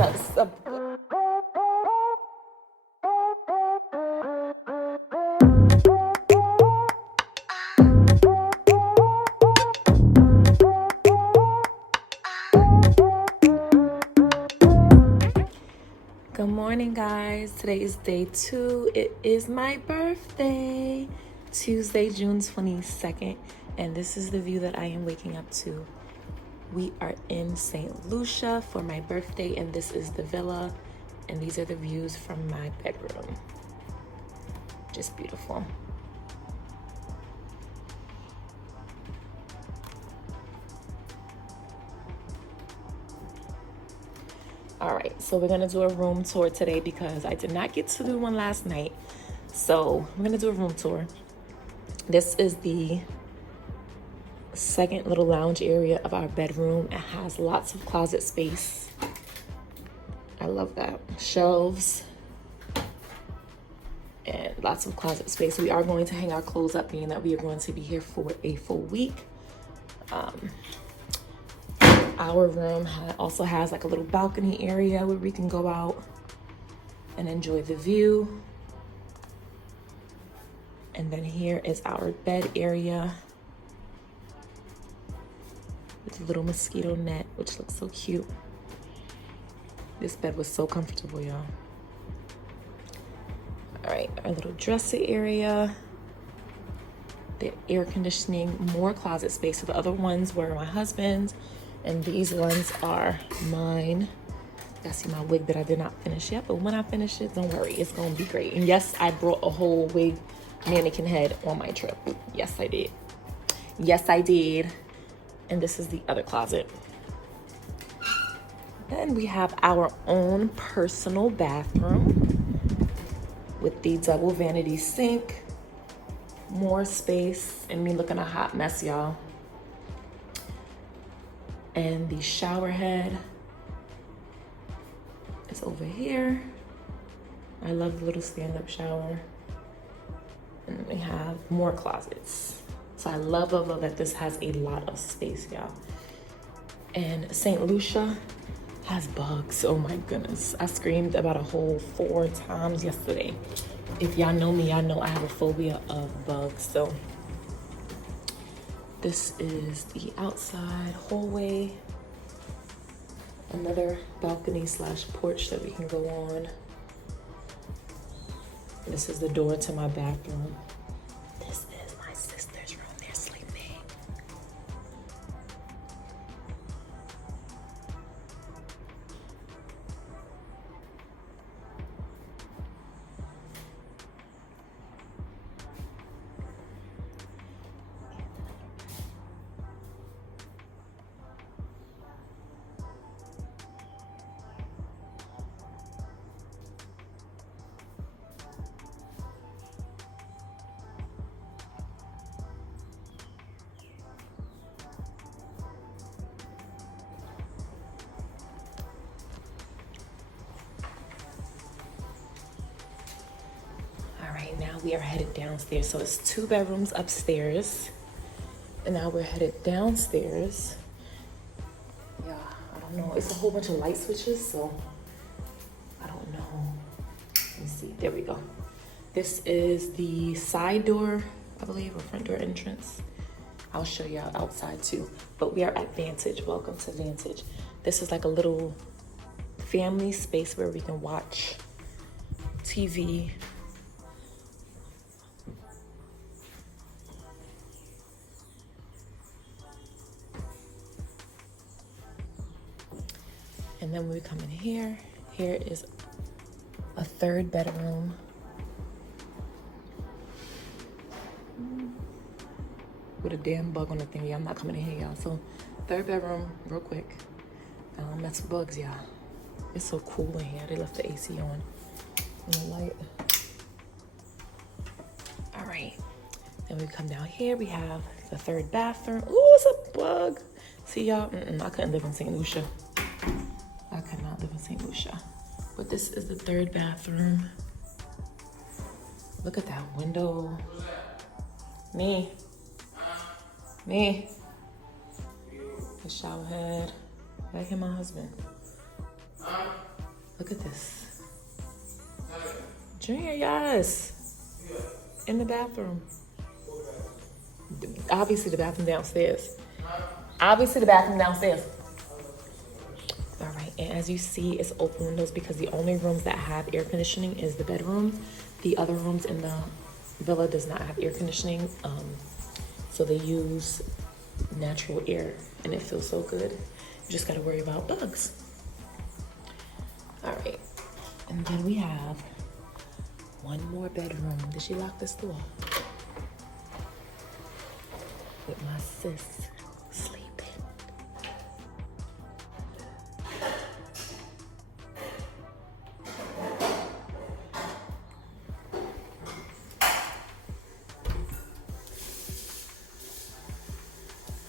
Good morning, guys. Today is day 2. It is my birthday, Tuesday, June 22nd, and this is the view that I am waking up to. We are in St. Lucia for my birthday, and this is the villa, and these are the views from my bedroom. Just beautiful. All right, so we're gonna do a room tour today because I did not get to do one last night. So I'm gonna do a room tour. This is the second little lounge area of our bedroom. It has lots of closet space. I love that. Shelves and lots of closet space. We are going to hang our clothes up, being that we are going to be here for a full week. Our room also has like a little balcony area where we can go out and enjoy the view. And then here is our bed area with a little mosquito net, which looks so cute. This bed was so comfortable, y'all. All right, our little dresser area, the air conditioning, more closet space. So the other ones were my husband's, and these ones are mine. I see my wig that I did not finish yet, but when I finish it, don't worry, it's gonna be great. And yes, I brought a whole wig mannequin head on my trip. Yes, I did. Yes, I did. And this is the other closet. Then we have our own personal bathroom with the double vanity sink, more space, and me looking a hot mess, y'all. And the shower head is over here. I love the little stand-up shower. And then we have more closets. So I love that this has a lot of space, y'all. And St. Lucia has bugs. Oh my goodness. I screamed about a whole 4 times yesterday. If y'all know me, y'all know I have a phobia of bugs. So this is the outside hallway. Another balcony / porch that we can go on. This is the door to my bathroom. This is my sister's room. They're sleeping. Now we are headed downstairs. So it's 2 bedrooms upstairs, and now we're headed downstairs. Yeah, I don't know. It's a whole bunch of light switches, so I don't know. Let me see. There we go. This is the side door, I believe, or front door entrance. I'll show y'all outside too. But we are at Vantage. Welcome to Vantage. This is like a little family space where we can watch TV. And then when we come in here, here is a 3rd bedroom. With a damn bug on the thing. Yeah, I'm not coming in here, y'all. So 3rd bedroom, real quick. That's bugs, y'all. It's so cool in here. They left the AC on and the light. All right. Then we come down here. We have the 3rd bathroom. Ooh, it's a bug. See, y'all? I couldn't live in St. Lucia. I could not live in St. Lucia. But this is the 3rd bathroom. Look at that window. Me. The shower head. I hear my husband. Look at this. Junior, yes. In the bathroom. Obviously the bathroom downstairs. Obviously the bathroom downstairs. All right, and as you see, it's open windows because the only rooms that have air conditioning is the bedrooms. The other rooms in the villa does not have air conditioning, so they use natural air, and it feels so good. You just gotta worry about bugs. All right, and then we have one more bedroom. Did she lock this door? With my sis sleeping.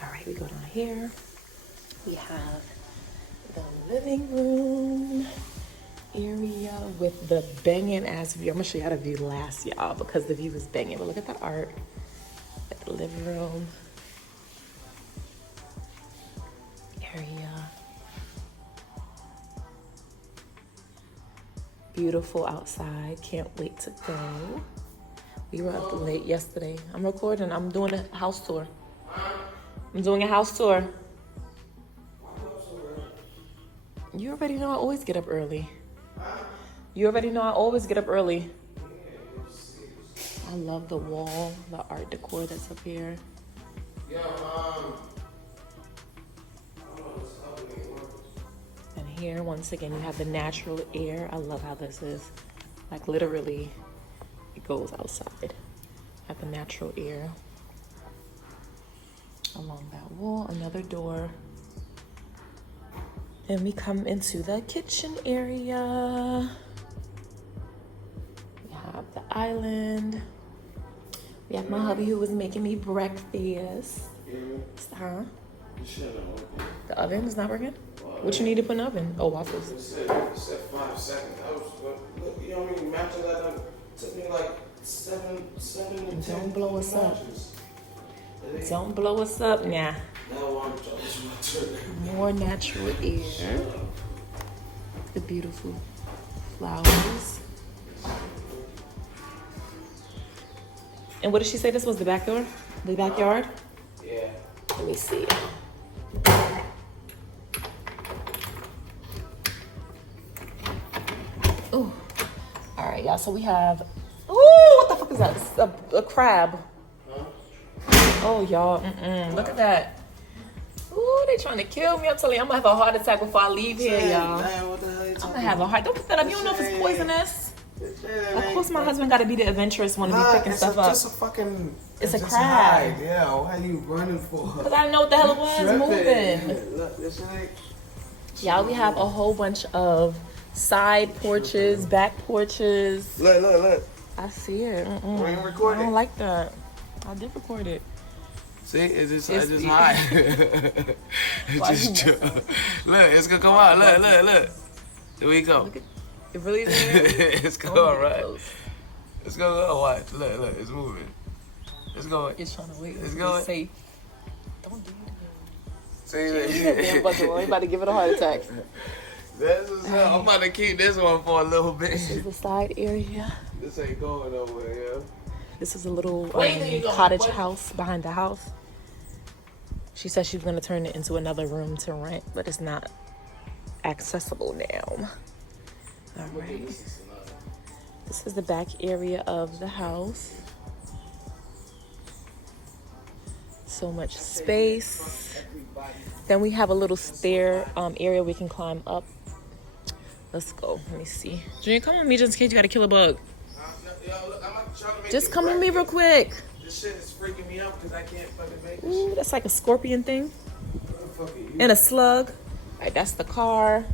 All right, we go down here. We have the living room area with the banging ass view. I'm gonna show you how the view lasts, y'all, because the view is banging. But look at the art at the living room area. Beautiful outside. Can't wait to go. We were up late yesterday. I'm recording. I'm doing a house tour. I'm doing a house tour. You already know I always get up early. You already know I always get up early. I love the wall, the art decor that's up here. And here, once again, you have the natural air. I love how this is. Like literally, it goes outside. Have the natural air. Along that wall, another door. Then we come into the kitchen area. We have the island. We have my hubby who was making me breakfast. Huh? The oven is not working? What you need to put in the oven? Oh, waffles. It said 5 seconds. Look, you know how many matches I done? It took me like 7 to 10. Don't blow us up. Don't blow us up now. More natural air. The beautiful flowers. And what did she say this was the backyard? The backyard? Yeah. Let me see. Ooh. All right, y'all. So we have. Ooh, what the fuck is that? It's a crab. Huh? Oh, y'all. Look at that. Ooh, they trying to kill me. I'm telling you, I'm gonna have a heart attack before I leave here, y'all. Man, what the hell you I'm gonna have a heart. Don't put that up. You don't know if it's poisonous. Of course, my husband got to be the adventurous one to be picking stuff up. Just a fucking. It's a just crab. hide. Yeah, what are you running for? Because I know what the hell it was moving. Look, this ain't. Y'all, we have a whole bunch of side porches, back porches. Look. I see it. We ain't recording. I don't like that. I did record it. See, it's just high. Look, it's gonna come out. Look. Here we go. Look at, it really is. It's going right. It's gonna go. Watch. Look. It's moving. It's going. It's trying to wait. It's going. Safe. Don't do it. See, Damn buzzsaw. You about to give it a heart attack. I'm about to keep this one for a little bit. This is the side area. This ain't going nowhere, yeah. This is a little cottage house behind the house. She said she's gonna turn it into another room to rent, but it's not accessible now. All right. This is the back area of the house. So much space. Then we have a little stair area we can climb up. Let's go. Let me see. Junior, come with me just in case you gotta kill a bug. Just come with me real quick. This shit is freaking me out because I can't fucking make this Ooh, shit. that's like a scorpion thing. What the fuck are you? And a slug. All right, that's the car.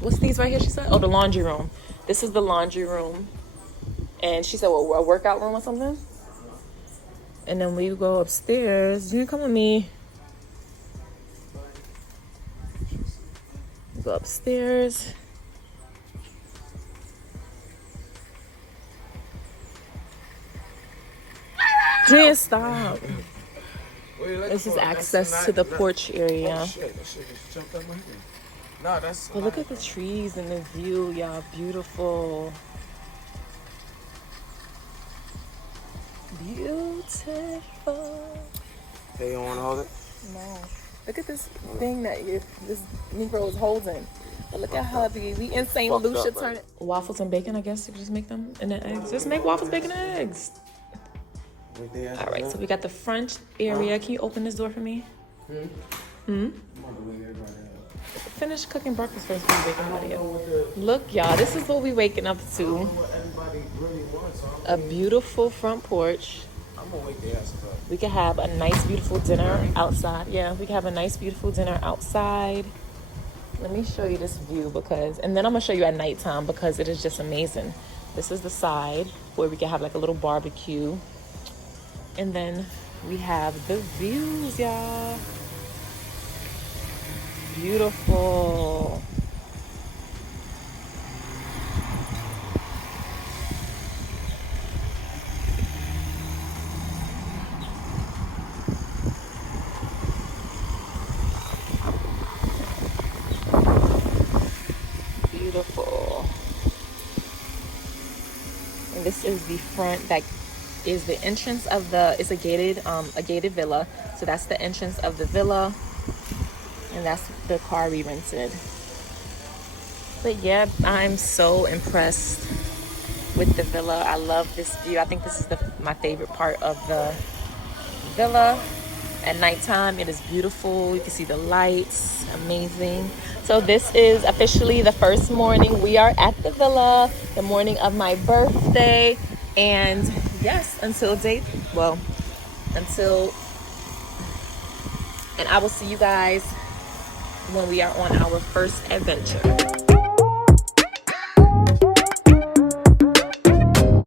What's these right here, she said? Oh, the laundry room. This is the laundry room. And she said, well, a workout room or something? And then we go upstairs. You can come with me. Go upstairs. Jen, stop. This is access to the porch area. Oh, shit. That shit just jumped up my head. No, that's. But look at the trees and the view, y'all. Beautiful. Beautiful. Hey, you want to hold it? No. Look at this thing that this Negro is holding. But look at hubby. We in St. Lucia. Turn waffles and bacon, I guess you could just make them. And then eggs. Just make waffles, bacon, and eggs. All right, so we got the front area. Can you open this door for me? Finish cooking breakfast first before you wake everybody up. Look, y'all, this is what we waking up to. A beautiful front porch. I'm gonna wake their asses up. We could have a nice, beautiful dinner outside. Yeah, we could have a nice, beautiful dinner outside. Let me show you this view and then I'm gonna show you at nighttime because it is just amazing. This is the side where we can have like a little barbecue. And then we have the views, y'all. Beautiful. Beautiful. And this is the front that is the entrance of it's a gated villa. So that's the entrance of the villa. And that's the car we rented. But yeah, I'm so impressed with the villa. I love this view. I think this is my favorite part of the villa. At nighttime, it is beautiful. You can see the lights, amazing. So this is officially the first morning we are at the villa, the morning of my birthday. And yes, and I will see you guys when we are on our first adventure.